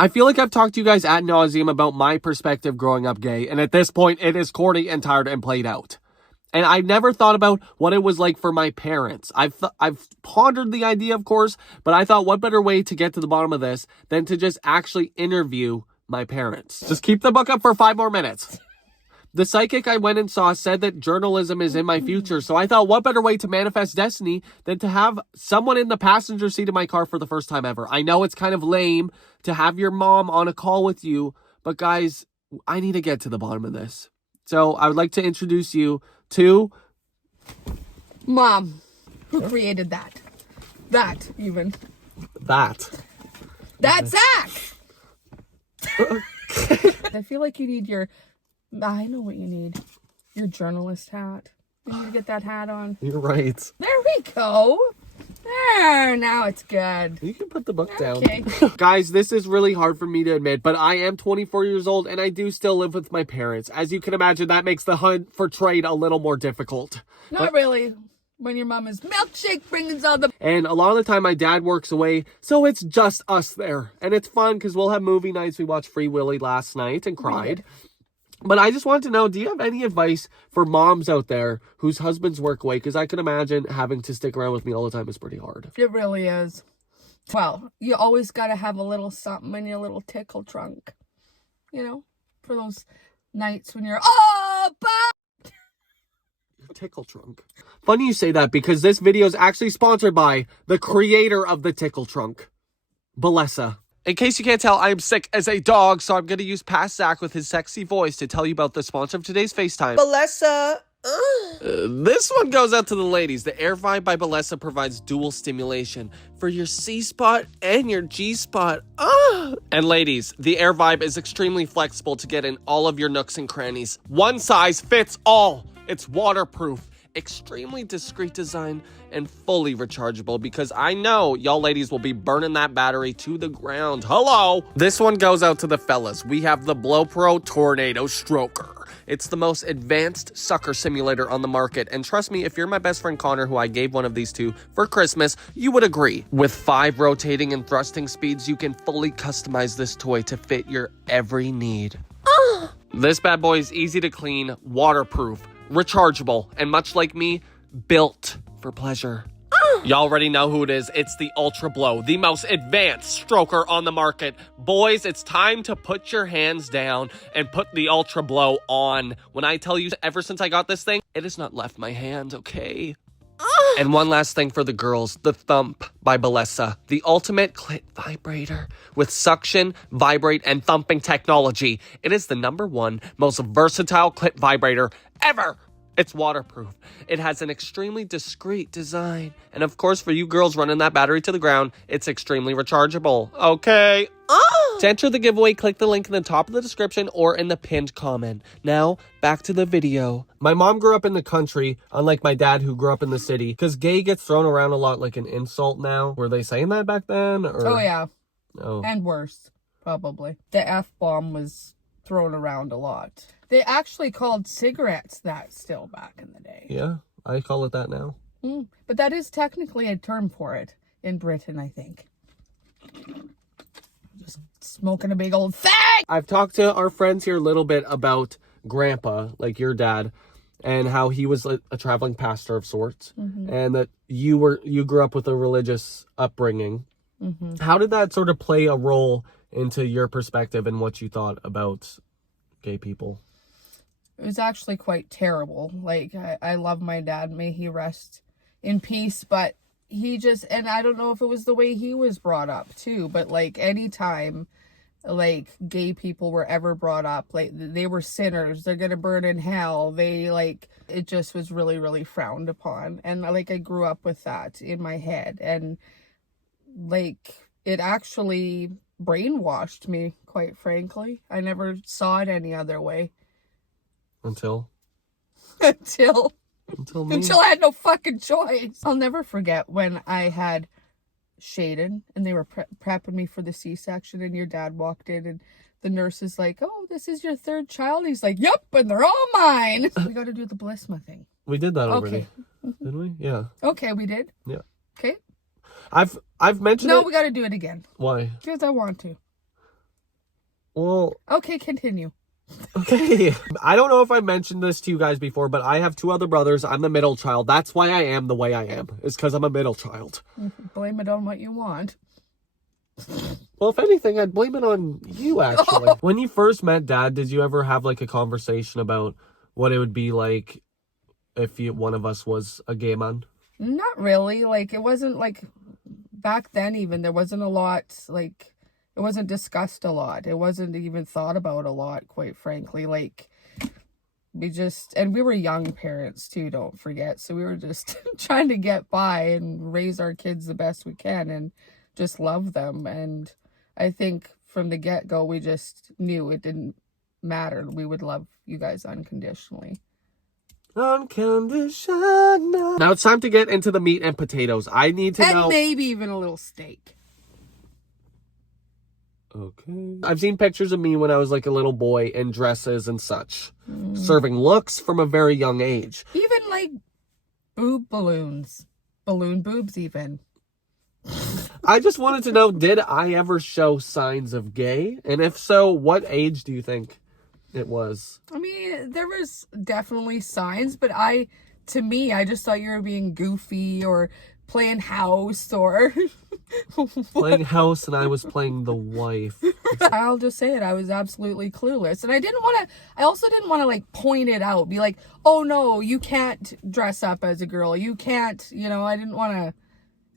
I feel like I've talked to you guys ad nauseum about my perspective growing up gay, and at this point, it is corny and tired and played out. And I never thought about what it was like for my parents. I've pondered the idea, of course, but I thought what better way to get to the bottom of this than to just actually interview my parents. Just keep the book up for 5 more minutes. The psychic I went and saw said that journalism is in my future, so I thought what better way to manifest destiny than to have someone in the passenger seat of my car for the first time ever. I know it's kind of lame to have your mom on a call with you, but guys, I need to get to the bottom of this. So I would like to introduce you to... Mom. Who created that? That, even. That. That's Zach! I feel like you need your... I know what you need. Your journalist hat. You need to get that hat on. You're right. There we go. There, now it's good. You can put the book down. Okay. Guys, this is really hard for me to admit, but I am 24 years old and I do still live with my parents. As you can imagine, that makes the hunt for trade a little more difficult. Not really. When your mom is milkshake brings all the... And a lot of the time my dad works away, so it's just us there. And it's fun because we'll have movie nights. We watched Free Willy last night and cried. But I just want to know, do you have any advice for moms out there whose husbands work away? Because I can imagine having to stick around with me all the time is pretty hard. It really is. Well, you always got to have a little something in your little tickle trunk. You know? For those nights when you're... Oh, but... Tickle trunk. Funny you say that because this video is actually sponsored by the creator of the tickle trunk, Balessa. In case you can't tell, I am sick as a dog, so I'm going to use past Zach with his sexy voice to tell you about the sponsor of today's FaceTime. Balessa. This one goes out to the ladies. The Air Vibe by Balessa provides dual stimulation for your C-spot and your G-spot. And ladies, the Air Vibe is extremely flexible to get in all of your nooks and crannies. One size fits all. It's waterproof, extremely discreet design, and fully rechargeable because I know y'all ladies will be burning that battery to the ground. Hello! This one goes out to the fellas. We have the Blow Pro Tornado Stroker. It's the most advanced sucker simulator on the market, and trust me, if you're my best friend Connor, who I gave one of these to for Christmas, you would agree. With 5 rotating and thrusting speeds, you can fully customize this toy to fit your every need. This bad boy is easy to clean, waterproof, rechargeable, and much like me, built for pleasure. Y'all already know who it is. It's the Ultra Blow, the most advanced stroker on the market. Boys, it's time to put your hands down and put the Ultra Blow on. When I tell you, ever since I got this thing, it has not left my hand, okay? And one last thing for the girls, the Thump by Balessa, the ultimate clit vibrator with suction, vibrate, and thumping technology. It is the #1 most versatile clit vibrator ever. It's waterproof. It has an extremely discreet design. And of course, for you girls running that battery to the ground, it's extremely rechargeable. Okay. To enter the giveaway, click the link in the top of the description or in the pinned comment. Now, back to the video. My mom grew up in the country, unlike my dad who grew up in the city, because gay gets thrown around a lot like an insult now. Were they saying that back then? Or... Oh, yeah. Oh. And worse, probably. The F-bomb was thrown around a lot. They actually called cigarettes that still back in the day. Yeah, I call it that now. But that is technically a term for it in Britain, I think. Just smoking a big old fag! I've talked to our friends here a little bit about Grandpa, like your dad, and how he was a traveling pastor of sorts, and that you grew up with a religious upbringing. How did that sort of play a role into your perspective and what you thought about gay people? It was actually quite terrible. Like, I love my dad. May he rest in peace. But he just, and I don't know if it was the way he was brought up too, but like anytime like gay people were ever brought up, like they were sinners, they're gonna burn in hell, they like, it just was really, really frowned upon. And like I grew up with that in my head, and like it actually brainwashed me, quite frankly. I never saw it any other way. Until me. Until I had no fucking choice. I'll never forget when I had Shaden and they were prepping me for the C-section, and your dad walked in and the nurse is like, "Oh, this is your 3rd child." He's like, "Yep, and they're all mine." We got to do the Blisma thing. We did that already. Didn't we? Yeah. Okay, we did? Yeah. Okay. I've mentioned No, it. we got to do it again. Why? Because I want to. Well, Okay, continue. okay. I don't know if I mentioned this to you guys before, but I have 2 other brothers. I'm the middle child. That's why I am the way I am. Is because I'm a middle child. Blame it on what you want. Well, if anything, I'd blame it on you, actually. When you first met Dad, did you ever have, like, a conversation about what it would be like if one of us was a gay man? Not really. Like, it wasn't like back then, even there wasn't a lot, like, it wasn't discussed a lot. It wasn't even thought about a lot, quite frankly. Like, and we were young parents too, don't forget. So we were just trying to get by and raise our kids the best we can and just love them. And I think from the get-go, we just knew it didn't matter. We would love you guys unconditionally. Unconditional. Now it's time to get into the meat and potatoes. I need to know. And maybe even a little steak. Okay. I've seen pictures of me when I was like a little boy in dresses and such. Serving looks from a very young age. Even like boob balloons. Balloon boobs even. I just wanted to know, did I ever show signs of gay? And if so, what age do you think it was? I mean, there was definitely signs, but to me, I just thought you were being goofy or playing house or playing house, and I was playing the wife. I'll just say it, I was absolutely clueless. And I also didn't want to like point it out, be like, oh no, you can't dress up as a girl. You can't, I didn't want to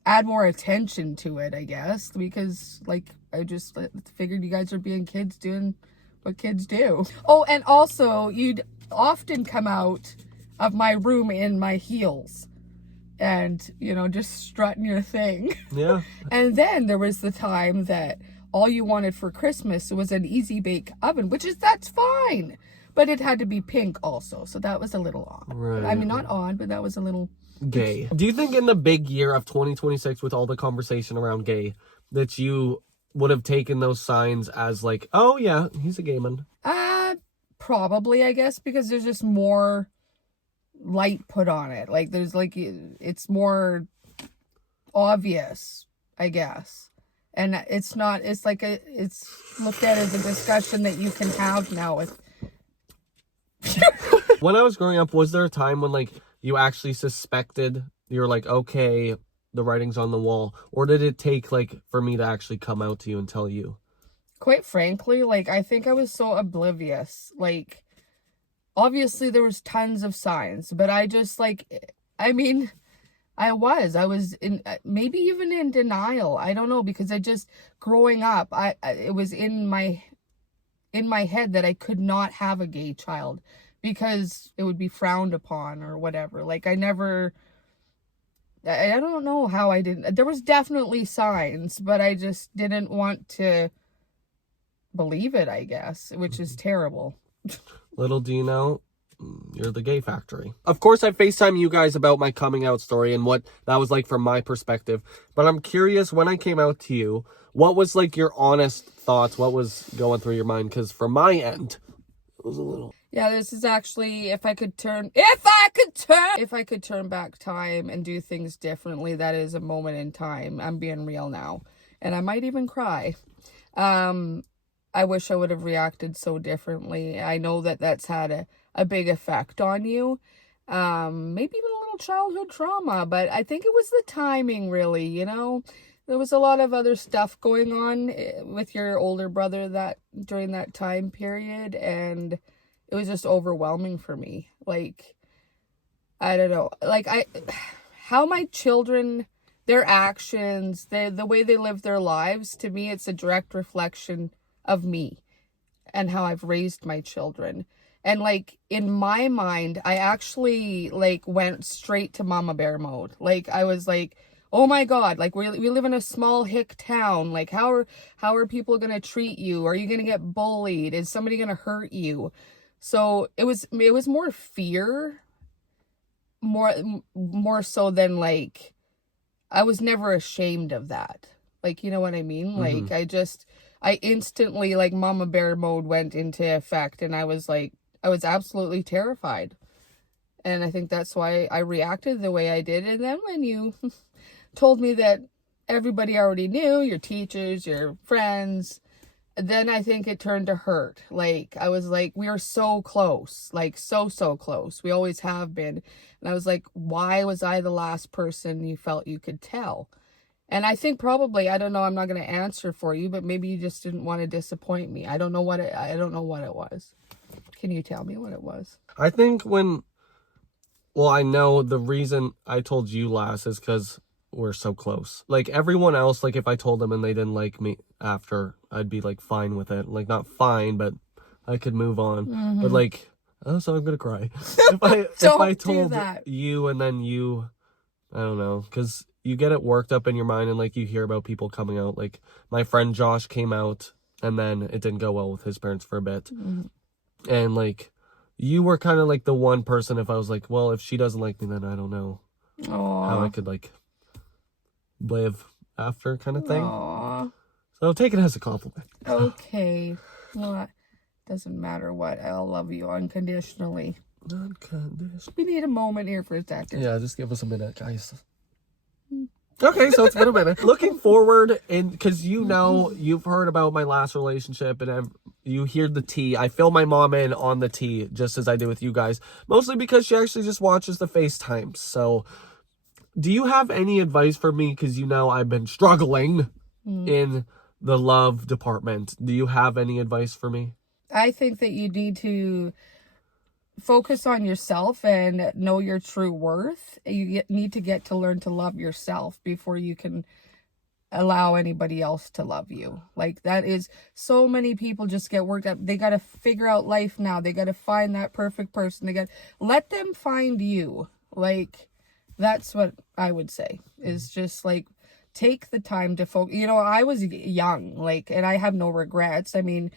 add more attention to it, I guess, because like, I just figured you guys are being kids doing what kids do. Oh, and also you'd often come out of my room in my heels and, just strutting your thing. Yeah. And then there was the time that all you wanted for Christmas was an easy bake oven, that's fine. But it had to be pink also. So that was a little odd. Right. I mean, not odd, but that was a little gay. Do you think in the big year of 2026 with all the conversation around gay that you would have taken those signs as like, oh yeah, he's a gay man? Probably, I guess, because there's just more light put on it. Like there's like, it's more obvious, I guess. And it's looked at as a discussion that you can have now with. When I was growing up, was there a time when like you actually suspected, you're like, okay, the writing's on the wall? Or did it take like for me to actually come out to you and tell you? Quite frankly, like, I think I was so oblivious. Like, obviously there was tons of signs, but I just like, I mean, I was in, maybe even in denial. I don't know, because I just, growing up, it was in my head that I could not have a gay child because it would be frowned upon or whatever. Like, I don't know how I didn't, there was definitely signs, but I just didn't want to believe it, I guess, which is terrible. Little do you know, you're the gay factory. Of course, I FaceTime you guys about my coming out story and what that was like from my perspective. But I'm curious, when I came out to you, what was like your honest thoughts? What was going through your mind? Because from my end, it was a little... Yeah, this is actually, if I could turn back time and do things differently, that is a moment in time. I'm being real now. And I might even cry. I wish I would have reacted so differently. I know that that's had a big effect on you. Maybe even a little childhood trauma, but I think it was the timing, really, There was a lot of other stuff going on with your older brother during that time period, and it was just overwhelming for me. Like, I don't know. Like, how my children, their actions, the way they live their lives, to me, it's a direct reflection of me and how I've raised my children. And like, in my mind, I actually like went straight to mama bear mode. Like, I was like, oh my God, like we live in a small hick town. Like, how are people going to treat you? Are you going to get bullied? Is somebody going to hurt you? So it was more fear, more so than like, I was never ashamed of that. Like, you know what I mean? Mm-hmm. Like, I instantly, like, mama bear mode went into effect, and I was absolutely terrified. And I think that's why I reacted the way I did. And then when you told me that everybody already knew, your teachers, your friends, then I think it turned to hurt. Like, I was like, we are so close, like so close. We always have been. And I was like, why was I the last person you felt you could tell? And I think probably, I don't know, I'm not going to answer for you, but maybe you just didn't want to disappoint me. I don't know what it was. Can you tell me what it was? I think well, I know the reason I told you last is because we're so close. Like, everyone else, like, if I told them and they didn't like me after, I'd be, like, fine with it. Like, not fine, but I could move on. But, like, oh, so I'm gonna cry. If I told you and then you, I don't know, because you get it worked up in your mind and, like, you hear about people coming out. Like, my friend Josh came out and then it didn't go well with his parents for a bit. And, like, you were kind of like the one person, if I was like, well, if she doesn't like me, then I don't know how I could, like, live after kind of thing. Aww. So take it as a compliment. Okay. Well, that doesn't matter what. I'll love you unconditionally. Unconditional. We need a moment here for a second. Yeah, just give us a minute, guys. Okay, so it's been a minute. Looking forward, and because you've heard about my last relationship, and you hear the tea. I fill my mom in on the tea, just as I did with you guys. Mostly because she actually just watches the FaceTime. So, do you have any advice for me? Because I've been struggling in the love department. Do you have any advice for me? I think that you need to focus on yourself and know your true worth. You need to get to learn to love yourself before you can allow anybody else to love you. Like, that is, so many people just get worked up. They got to figure out life now. They got to find that perfect person. Let them find you. Like, that's what I would say, is just like, take the time to focus. I was young, like, and I have no regrets. I mean,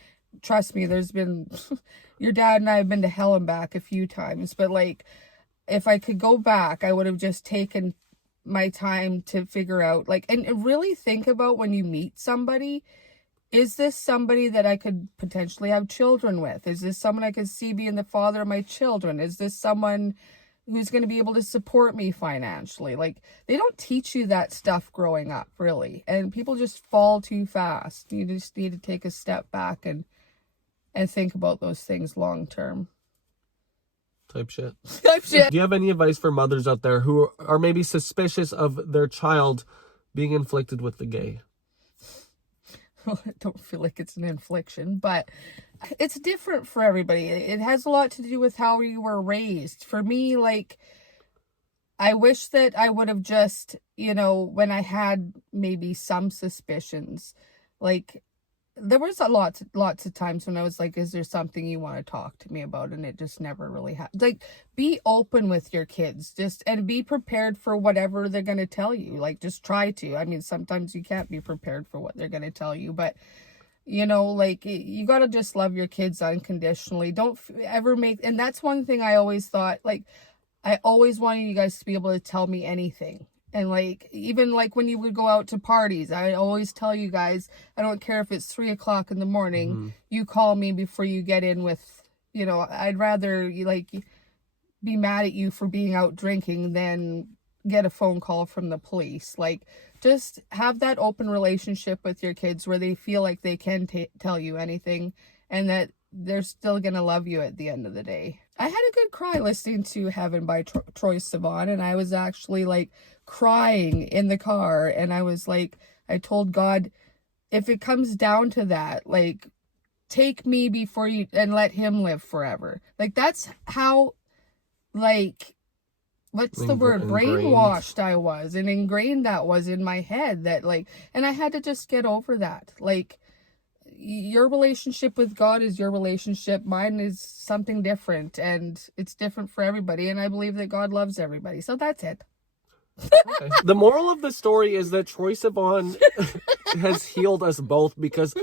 trust me, there's been your dad and I have been to hell and back a few times, but like, if I could go back, I would have just taken my time to figure out, like, and really think about when you meet somebody, is this somebody that I could potentially have children with? Is this someone I could see being the father of my children? Is this someone who's going to be able to support me financially? Like, they don't teach you that stuff growing up, really. And people just fall too fast. You just need to take a step back and think about those things long term. Type shit. Do you have any advice for mothers out there who are maybe suspicious of their child being inflicted with the gay? Well, I don't feel like it's an infliction, but it's different for everybody. It has a lot to do with how you were raised. For me, like, I wish that I would have just, when I had maybe some suspicions, like, there was lots of times when I was like, is there something you want to talk to me about? And it just never really happened. Like, be open with your kids, and be prepared for whatever they're going to tell you. Like, just try to. I mean, sometimes you can't be prepared for what they're going to tell you, but like, you got to just love your kids unconditionally. Don't ever and that's one thing I always thought, like, I always wanted you guys to be able to tell me anything. And like, even like when you would go out to parties, I always tell you guys, I don't care if it's 3:00 in the morning, you call me before you get in with, I'd rather be mad at you for being out drinking than get a phone call from the police. Like, just have that open relationship with your kids where they feel like they can tell you anything and that they're still going to love you at the end of the day. I had a good cry listening to Heaven by Troye Sivan, and I was actually like crying in the car, and I was like, I told God, if it comes down to that, like, take me before you, and let him live forever. Like, that's how, like, what's the word? Brainwashed I was, and ingrained that was in my head, that like, and I had to just get over that. Like, your relationship with God is your relationship. Mine is something different, and it's different for everybody. And I believe that God loves everybody. So that's it. Okay. The moral of the story is that Troye Sivan has healed us both, because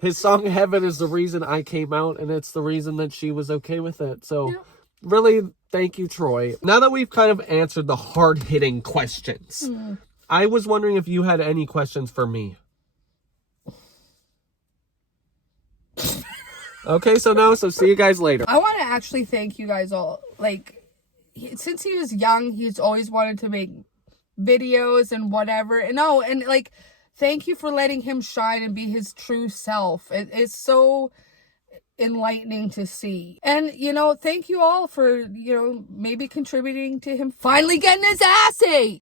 his song Heaven is the reason I came out, and it's the reason that she was okay with it. So really, thank you, Troy. Now that we've kind of answered the hard-hitting questions, I was wondering if you had any questions for me. Okay, so see you guys later. I want to actually thank you guys all. Like, since he was young, he's always wanted to make videos and whatever. And like, thank you for letting him shine and be his true self. It's so enlightening to see. And, you know, thank you all for, you know, maybe contributing to him finally getting his ass ate.